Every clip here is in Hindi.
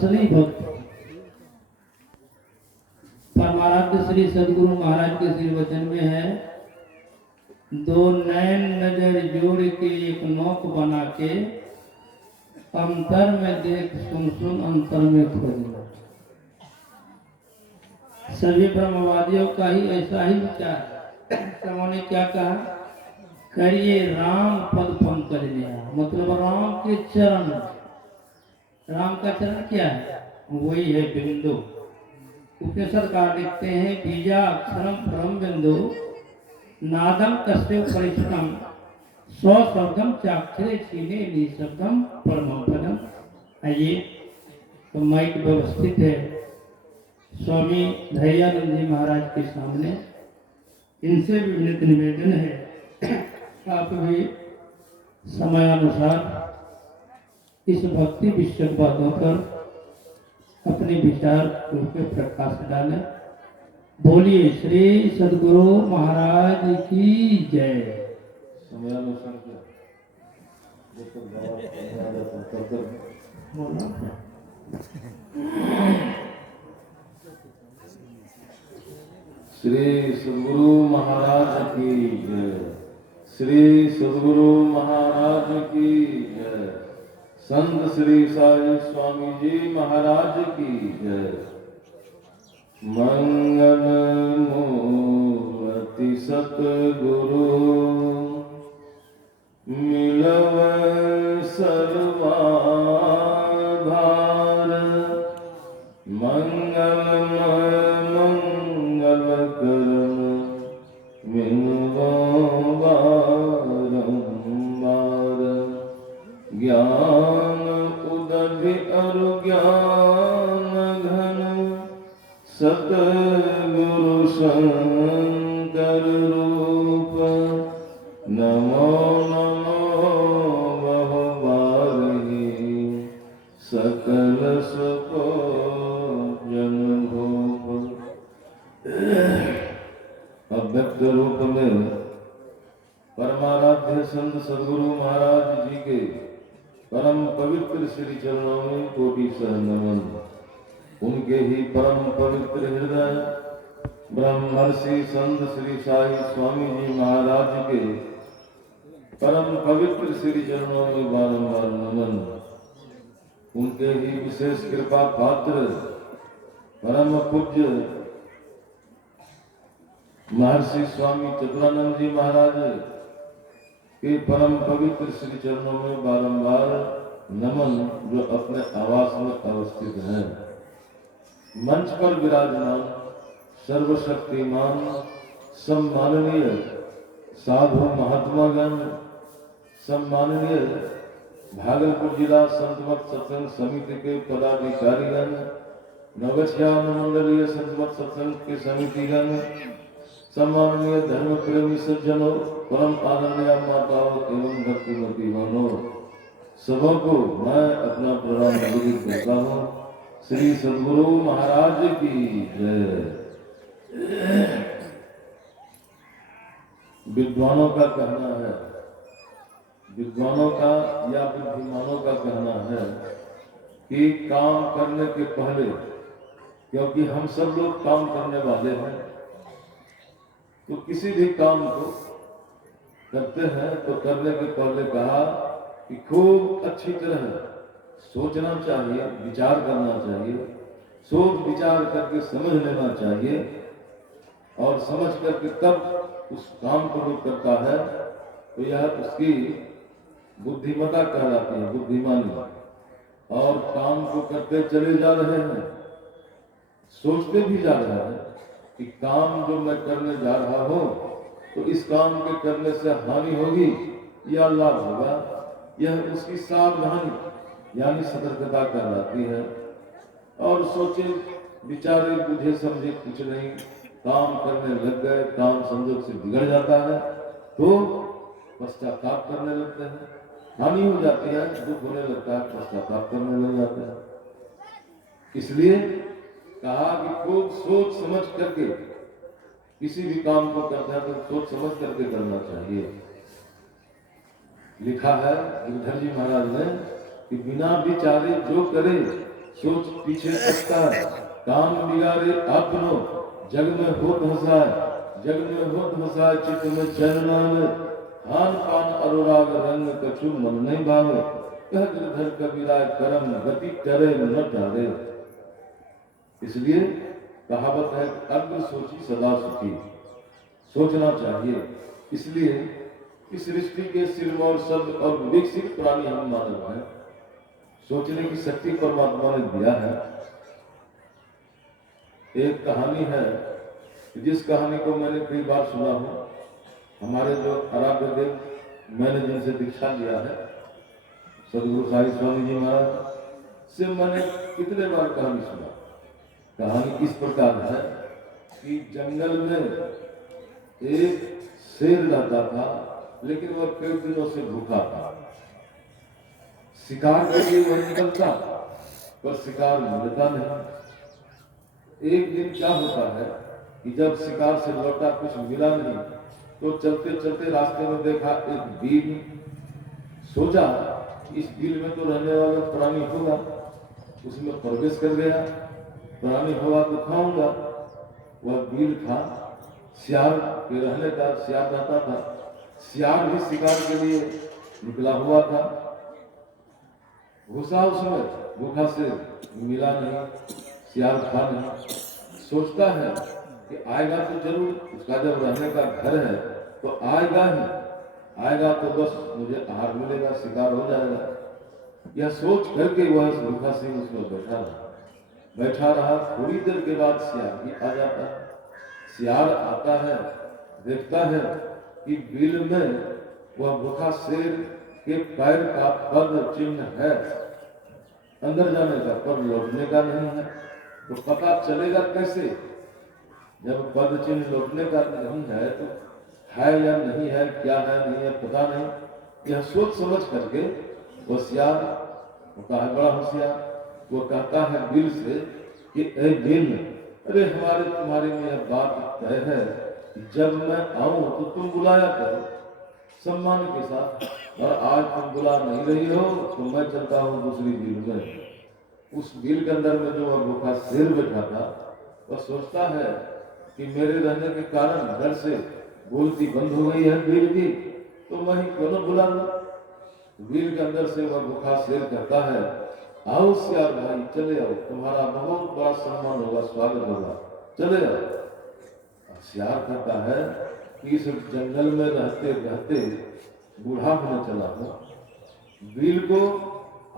असली भक्त परमाराध्य श्री सदगुरु महाराज के श्री वचन में है, दो नैन नजर जोड़ के एक नोक बना के अंतर में देख सुन सुन अंतर में खोजना। सभी ब्रह्मवादियों का ही ऐसा ही विचार है। उन्होंने क्या कहा, करिए राम पद पंकज लिया, मतलब राम के चरण। राम का चरण क्या है? वही है बिंदु। उपनिषदकार लिखते हैं, बीजा अक्षरम परम बिंदु नादम कस्य परिष्णम स्वशब्दम चाक्षरे चीने निशब्दम परमं पदम। आइए तो माइक व्यवस्थित है स्वामी धैर्यानंद जी महाराज के सामने, इनसे भी विनीत निवेदन है आप भी समयानुसार इस भक्ति विषयक बातों पर अपने विचार रूप में प्रकाश डालें। बोलिए श्री सदगुरु महाराज की जय। समयानुसार श्री सदगुरु महाराज की जय। श्री सदगुरु महाराज की जय। संत श्री साई स्वामी जी महाराज की जय। मंगल मूर्ति सतगुरु मिलव सर्वाधार। मंगल मंगल करम मिलवा बारंबार। ज्ञान उदधि अरु ज्ञान घन सतगुरु शंकर रूप। नमो नमो बहुबारही सकल सुखो जन भूप। अव्यक्त रूप में परमाराध्य संत सदगुरु महाराज जी के परम पवित्र श्री चरणों में कोटि सह नमन। उनके ही परम पवित्र हृदय ब्रह्मर्षि संत श्री साई स्वामी जी महाराज के परम पवित्र श्री चरणों में बारंबार नमन। उनके ही विशेष कृपा पात्र परम पूज्य महर्षि स्वामी चतुरानंद जी महाराज के परम पवित्र श्री चरणों में बारंबार नमन, जो अपने आवास में अवस्थित हैं। मंच पर विराजमान सर्वशक्तिमान सम्माननीय साधु महात्मागण, सम्माननीय भागलपुर जिला संतमत सत्संग समिति के पदाधिकारीगण, नवगछिया मंडलीय संतमत सत्संग के समितिगण, सम्माननीय धर्म प्रेमी सज्जनों, परम आदरणीय माताओं एवं भक्तिमती बहनों, सबों को मैं अपना प्रणाम निवेदित करता हूँ। श्री सदगुरु महाराज की जय। विद्वानों का कहना है, विद्वानों का या बुद्धिमानों का कहना है कि काम करने के पहले, क्योंकि हम सब लोग काम करने वाले हैं, तो किसी भी काम को करते हैं तो करने के पहले कहा कि खूब अच्छी तरह सोचना चाहिए, विचार करना चाहिए, सोच विचार करके समझ लेना चाहिए, और समझ करके तब उस काम को जो करता है तो यह उसकी बुद्धिमता कहलाती है, बुद्धिमानी। और काम को करते चले जा रहे हैं, सोचते भी जा रहे हैं कि काम जो मैं करने जा रहा हूं तो इस काम के करने से हानि होगी या लाभ होगा, यह उसकी सावधानी यानी सतर्कता कहलाती है। और सोचे विचारे बुझे समझे कुछ नहीं, काम करने लग गए, काम संजोग से बिगड़ जाता है तो पश्चाताप करने लगते हैं, हानि हो जाती है, दुख होने लगता है, पश्चाताप करने लग जाते हैं। इसलिए कहा कि खूब सोच समझ करके किसी भी काम को करता है तो सोच समझ करके करना चाहिए। लिखा है गिरधर जी महाराज ने कि बिना विचारे जो करे सोच पीछे सकता है, काम बिगाड़े अपनो, जग में होत हंसाए, जग में होत हंसाए, चित्त में चैन न आवे, खान पान अनुराग रंग कछु मन नहीं भावे, कह गिरधर कबीरा करम गति करे न टारे। इसलिए कहावत है, अग्र सोची सदा सुखी, सोचना चाहिए। इसलिए इस सृष्टि के सिरमौर शब्द और विकसित प्राणी हम मानव हैं, सोचने की शक्ति परमात्मा ने दिया है। एक कहानी है, जिस कहानी को मैंने कई बार सुना हूं। हमारे जो आराध्य देव, मैंने जिनसे दीक्षा लिया है, सदगुरु साई स्वामी जी महाराज से मैंने कितने बार कहानी सुना। कहानी इस प्रकार है कि जंगल में एक शेर रहता था, लेकिन वह कई दिनों से भूखा था। शिकार के लिए वह निकलता, पर शिकार मिलता नहीं। एक दिन क्या होता है कि जब शिकार से लौटा, कुछ मिला नहीं, तो चलते चलते रास्ते में देखा एक बील। सोचा इस बील में तो रहने वाला प्राणी होगा, उसमें प्रवेश कर गया, प्राणी होगा तो खाऊंगा। वह बील था सियार के रहने का, सियार रहता था। सियार भी शिकार के लिए निकला हुआ था, घुसा उसमें, भूखा से मिला नहीं, सियार था नहीं। सोचता है कि आएगा तो जरूर, उसका जब रहने का घर है तो आएगा ही, आएगा तो बस मुझे आहार मिलेगा, शिकार हो जाएगा। यह सोच करके वह भूखा सिंह उसमें बैठा रहा। थोड़ी देर के बाद सियार भी आ जाता है। सियार आता है, देखता है कि बिल में वह भूखा शेर के पैर का पद चिन्ह है, अंदर जाने का, पर लौटने का नहीं है। तो पता चलेगा कैसे? जब पद चिन्ह लौटने का नहीं है तो है या नहीं है, क्या है नहीं है, पता नहीं। यह सोच समझ करके होशियार होता है, बड़ा होशियार। वो कहता है बिल से कि ए बिल, अरे हमारे तुम्हारे में यह बात तय है, जब मैं आऊं तो तुम बुलाया करो सम्मान के साथ, और आज तुम बुला नहीं रही हो तो मैं चलता हूँ दूसरी बिल में। उस बिल के अंदर में जो वह भूखा शेर बैठा था, वह सोचता है कि मेरे रहने के कारण डर से बोलती बंद हो गई है बिल की, तो मैं ही क्यों न बुला लूं। बिल के अंदर से वह भूखा शेर कहता है, आओ सियार भाई चले आओ, तुम्हारा बहुत बड़ा सम्मान होगा, स्वागत होगा, चले आओ। सियार कहता है कि इस जंगल में रहते रहते बूढ़ा होने चला हूं, बिल को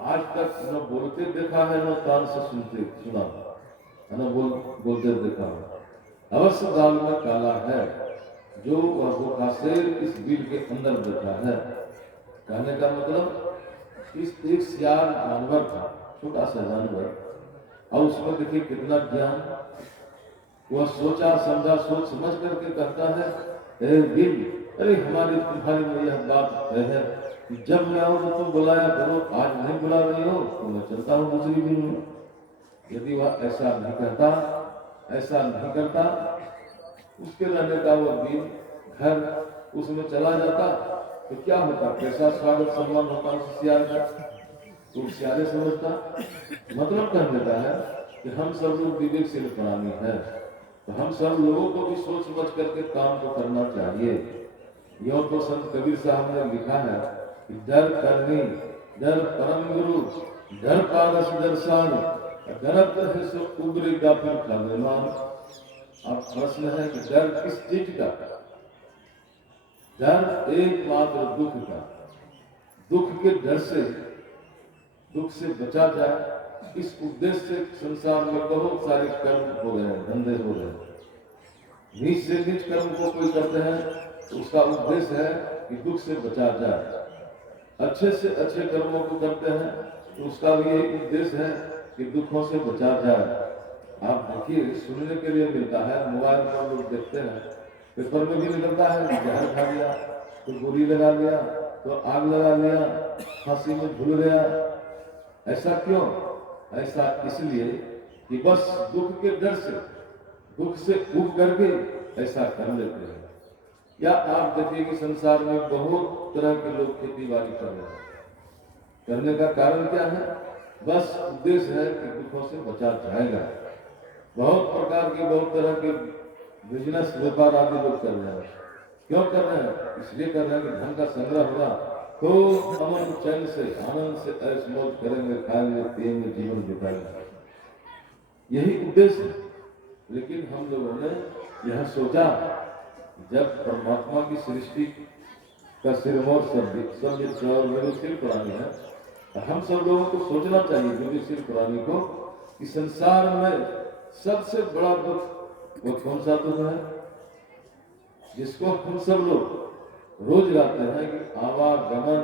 आज तक न बोलते देखा है, न कान से सुना, न बोलते देखा है। अवश्य दाल में काला है जो वह भूखा शेर इस बिल के अंदर बैठा है। कहने का मतलब इस एक सियार जानवर था, छोटा सा जानवर, और उसमें देखिए कितना ज्ञान। वह सोचा समझा, सोच समझ करके कहता है, ए बिल, अरे हमारी तुम्हारी में यह बात है कि जब मैं आऊं तो तुम बुलाया करो, आज नहीं बुला रही हो तो मैं चलता हूँ दूसरी बिल में। यदि वह ऐसा नहीं कहता, ऐसा नहीं करता, उसके रहने का वह बिल घर उसमें चला जाता, तो क्या होता, कैसा स्वागत सम्मान होता उस सियार का। तो सियारे समझता, मतलब कह देता है कि हम सब लोग विवेकशील प्राणी है, तो हम सब लोगों को भी सोच समझ करके काम को करना चाहिए। यो तो संत कबीर साहब ने लिखा है कि डर करनी, डर परम गुरु, डर पारस दर्शन, डरत है सो उग्रेगा फिर खलमान। अब प्रश्न है कि डर किस चीज का? डर एकमात्र दुख का। दुख के डर से, दुख से बचा जाए, इस उद्देश्य से संसार में बहुत सारे कर्म हो रहे हैं, धंधे हो रहे हैं। नीच से नीच कर्म को कोई करते हैं तो उसका उद्देश्य है कि दुख से बचा जाए। अच्छे से अच्छे कर्मों को करते हैं तो उसका भी एक उद्देश्य है कि दुखों से बचा जाए। आप देखिए, सुनने के लिए मिलता है, मोबाइल पर लोग देखते हैं, पेपर में भी निकलता है, जहर खा लिया तो गोली लगा लिया, तो आग लगा लिया, फांसी में झूल गया। ऐसा क्यों? ऐसा इसलिए कि बस दुख के डर से, दुख से उब करके ऐसा कर लेते हैं। या आप देखिए कि संसार में बहुत तरह के लोग खेती बाड़ी कर रहे हैं। करने का कारण क्या है? बस उद्देश्य है कि दुखों से बचा जाएगा। बहुत प्रकार के, बहुत तरह के बिजनेस, व्यापार आदि लोग कर रहे हैं। क्यों कर रहे हैं? इसलिए कर रहे हैं कि धन का संग्रह होगा, खूब अमन चैन से, आनंद से ऐश मौज करेंगे, खाएंगे, पिएंगे, जीवन बिताएंगे, यही उद्देश्य है। लेकिन हम लोगों ने यह सोचा, जब परमात्मा की सृष्टि का सिरमौर सब और सिर पुरानी है, तो हम सब लोगों को सोचना चाहिए, जो भी सिर पुरानी को, कि संसार में सबसे बड़ा दुख वो कौन सा दुख है, जिसको हम सब लोग रोज गाते हैं कि आवागमन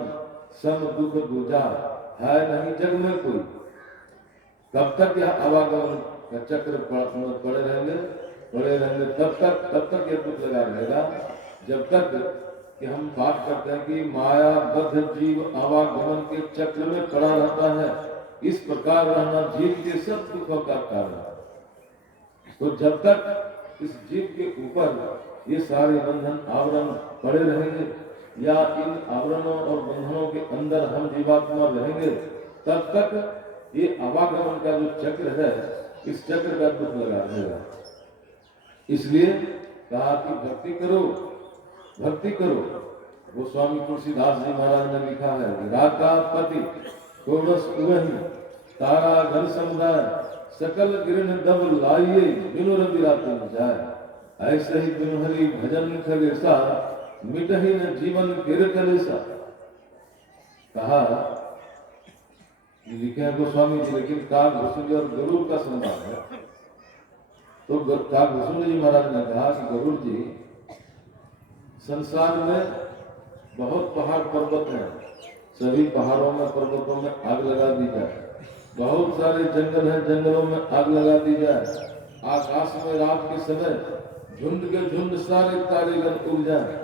सम दुख दूजा, है नहीं जग में कोई। कब तक यह आवागमन का चक्र पड़े रहेंगे, तब तक यह दुख लगा रहेगा, जब तक कि हम बात करते हैं कि माया बद्ध जीव आवागमन के चक्र में पड़ा रहता है। इस प्रकार रहना जीव के सब दुखों का कारण है। तो जब तक इस जीव के ऊपर ये सारे बंधन आवरण पड़े रहेंगे, या इन आवरणों और बंधनों के अंदर हम जीवात्मा रहेंगे, तब तक ये आवागमन का जो चक्र है, इस चक्र का दुख लगा रहेगा। इसलिए कहा कि भक्ति करो, भक्ति करो। गोस्वामी तुलसीदास जी महाराज ने लिखा है, राग का पति कोरस उगहि, तारा घर समुदाय, सकल गिरन दब लाइए, बिनु रवि रात न जाए। ऐसे ही बिनु हरि भजन खगेसा, मिटहि न जीवन गिर कलेसा। कहा, लिखे हैं गोस्वामी जी, लेकिन काग भूषुंडी और गरुड़ का संवाद है। तो काग भूषुंडी जी महाराज ने कहा कि गरुड़ जी, संसार में बहुत पहाड़ पर्वत हैं, सभी पहाड़ों में, पर्वतों में आग लगा दी जाए। बहुत सारे जंगल हैं, जंगलों में आग लगा दी जाए। आकाश में रात के समय झुंड के झुंड सारे तारेगण उग जाए,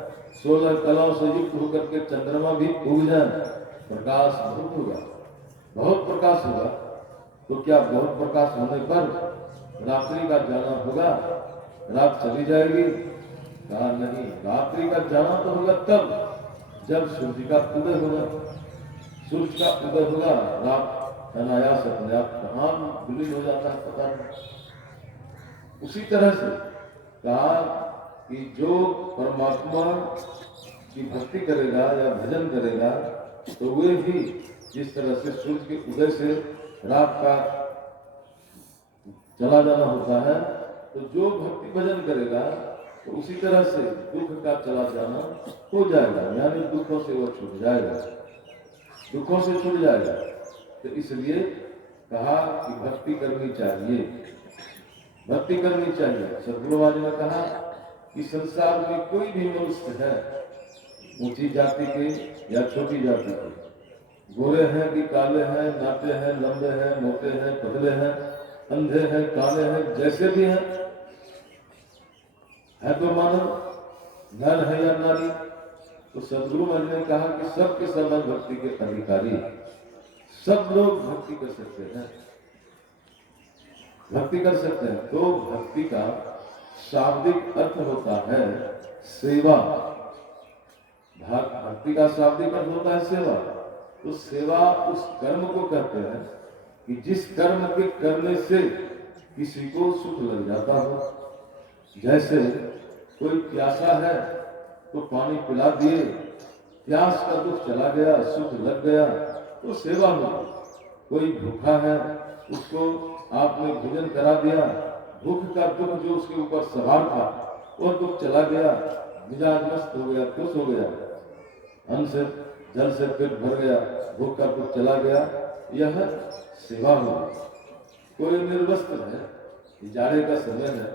16 कलाओं से युक्त होकर के चंद्रमा भी उग जाए, प्रकाश बहुत होगा, बहुत प्रकाश होगा। तो क्या बहुत प्रकाश होने पर रात्रि का जाना होगा, रात चली जाएगी? कहा नहीं, रात्रि का जाना तो होगा तब जब सूर्य का उदय होगा। सूर्य का उदय होगा, रात अनायास अपने आप कहाँ विलीन हो जाता है, पता नहीं। उसी तरह से कहा कि जो परमात्मा की भक्ति करेगा या भजन करेगा, तो वे भी जिस तरह से सूर्य के उदय से रात का चला जाना होता है, तो जो भक्ति भजन करेगा, तो उसी तरह से दुख का चला जाना हो जाएगा, यानी दुखों से वह छूट जाएगा, दुखों से छूट जाएगा। तो इसलिए कहा कि भक्ति करनी चाहिए, भक्ति करनी चाहिए। सद्गुरु महाराज ने कहा कि संसार में कोई भी मनुष्य है, ऊंची जाति के या छोटी जाति के, गोरे हैं कि काले हैं, नाटे हैं, लंबे हैं, मोटे हैं, पतले हैं, अंधे हैं, काले हैं, जैसे भी हैं, है तो मानव, नर है या नारी, तो सद्गुरु महाराज ने कहा कि सबके सब भक्ति के अधिकारी, सब लोग भक्ति कर सकते हैं, भक्ति कर सकते हैं। तो भक्ति का शाब्दिक अर्थ होता है सेवा। भक्ति का शाब्दिक अर्थ होता है सेवा। तो सेवा उस कर्म को कहते हैं कि जिस कर्म के करने से किसी को सुख लग जाता हो। जैसे कोई प्यासा है तो पानी पिला दिए, प्यास का दुख चला गया, सुख लग गया, तो सेवा होगी। कोई भूखा है, उसको आपने भोजन करा दिया, भूख का दुख जो उसके ऊपर सवार था वो दुख चला गया, मिजाज मस्त हो गया, खुश हो गया, अन्न से जल से पेट भर गया, भूख का दुख चला गया, यह सेवा होगी। कोई निर्वस्त्र है, जाड़े का समय है,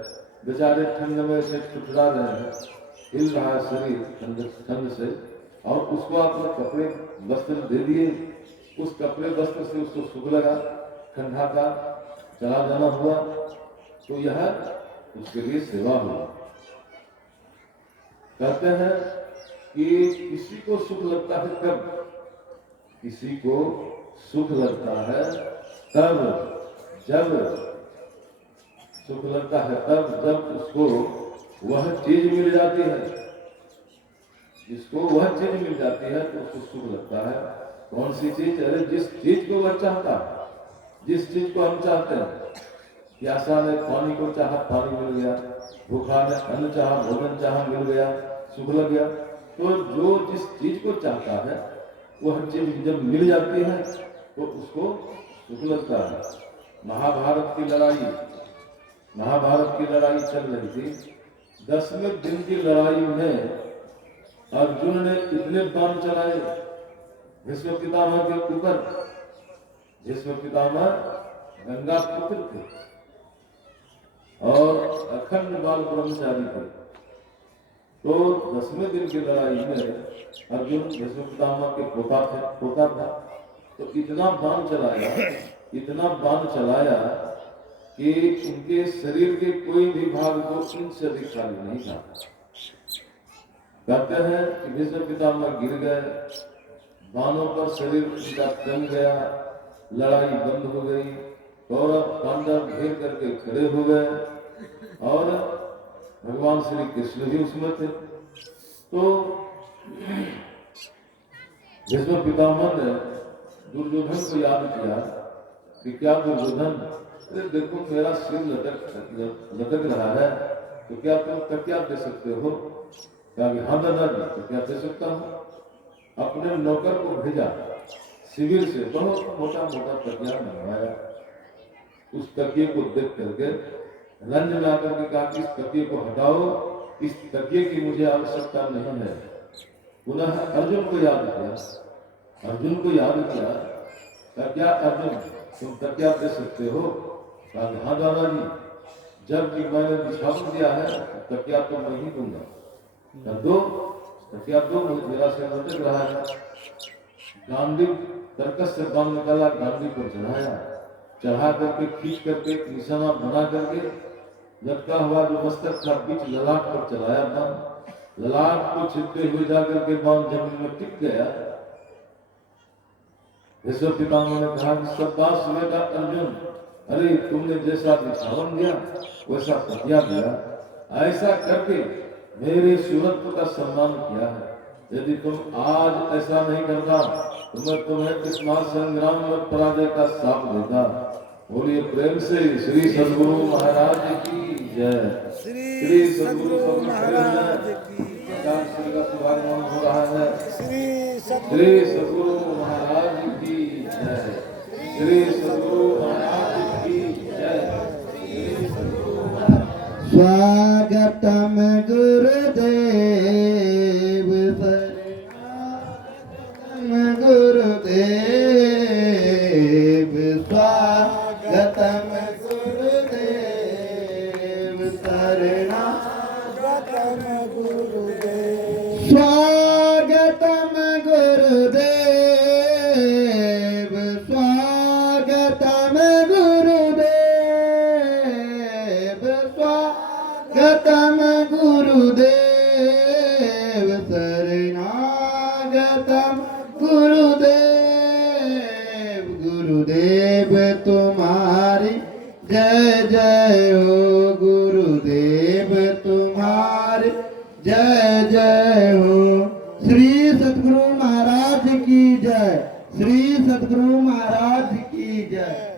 बेचारे ठंड में से ठुठरा रहे हैं, हिल रहा है शरीर ठंड से, और उसको आपने कपड़े वस्त्र दे दिए, उस कपड़े वस्त्र से उसको सुख लगा, ठंडा का चला जाना हुआ, तो यह उसके लिए सेवा हुआ। कहते हैं कि किसी को सुख लगता है कब, किसी को सुख लगता है तब, जब सुख लगता है तब जब उसको वह चीज मिल जाती है, जिसको वह चीज मिल जाती है तो उसको सुख लगता है। कौन सी चीज? अरे जिस चीज को वह चाहता है, जिस चीज को हम चाहते हैं, प्यासा ने पानी को चाहा, पानी मिल गया, भूखा ने अन्न चाहा, भोजन चाहा, मिल गया, सुख लग गया। तो जो जिस चीज को चाहता है वह चीज जब मिल जाती है तो उसको सुख लगता है। महाभारत की लड़ाई चल रही थी। 10वें दिन की लड़ाई में अर्जुन ने इतने बाण चलाए भीष्म पितामह के ऊपर। भीष्म पितामह गंगा पुत्र थे और अखंड बाल ब्रह्मचारी थे। तो 10वें दिन की लड़ाई में अर्जुन भीष्म पितामह के पोता था। तो इतना बाण चलाया कि उनके शरीर के कोई भी भाग को इनसे अधिक खाली नहीं था। कहते हैं कि भीष्म पितामह गिर गए, बाणों पर शरीर उनका जम गया, लड़ाई बंद हो गई। कौरव पांडव घेर करके खड़े हो गए और भगवान श्री कृष्ण भी उसमें थे। तो भीष्म पितामह ने दुर्योधन को याद किया कि क्या दुर्योधन, अरे देखो मेरा सिर लटक रहा है, तो क्या तुम तकिया दे सकते हो? क्या हाँ दादाजी, तकिया दे सकता हूँ। अपने नौकर को भेजा, शिविर से बहुत मोटा तकिया मंगवाया। उस तकिए को देख करके रंज में आकर के कहा कि इस तकिए को हटाओ, इस तकिए की मुझे आवश्यकता नहीं है। पुनः अर्जुन को याद किया, क्या अर्जुन तुम तकिया दे सकते हो? कहा हाँ दादाजी, जब भी मैंने निछावन दिया है तकिया तो मैं ही दूंगा। दो तकिया दो, मेरा सिर लटक रहा है। गांधी तर्कस से बाण निकाला, गांधी पर चढ़ा करके खींच करके निशाना बना करके लटका हुआ जो मस्तक था बीच ललाट पर चलाया बाण। ललाट को छिपते हुए जाकर के बाण जमीन में टिक गया। भीष्म पितामह ने कहा कि शाबाश बेटा अर्जुन, अरे तुमने जैसा निछावन दिया वैसा तकिया दिया, ऐसा करके मेरे सूरत्व का सम्मान किया है। यदि तुम आज ऐसा नहीं करता तो मैं तुम्हें इस महासंग्राम में पराजय का साथ देता। बोलिए प्रेम से श्री सद्गुरु महाराज की जय। श्री सद्गुरु महाराज की जय। श्री का शुभागमन हो रहा है। श्री सद्गुरु महाराज की जय। श्री सद्गुरु महाराज की जय। स्वागतम गुरुदेव, गुरुदेव, स्वागतम गुरुदेव, शरणागतम गुरुदेव, स्वागतम गुरुदेव, स्वागतम गुरुदेव, स्वागतम गुरुदेव, शरणागतम गुरुदेव। गुरुदेव तुम्हारी जय जय हो, गुरुदेव तुम्हारी जय जय हो। श्री सद्गुरु महाराज की जय। श्री सद्गुरु महाराज की जय।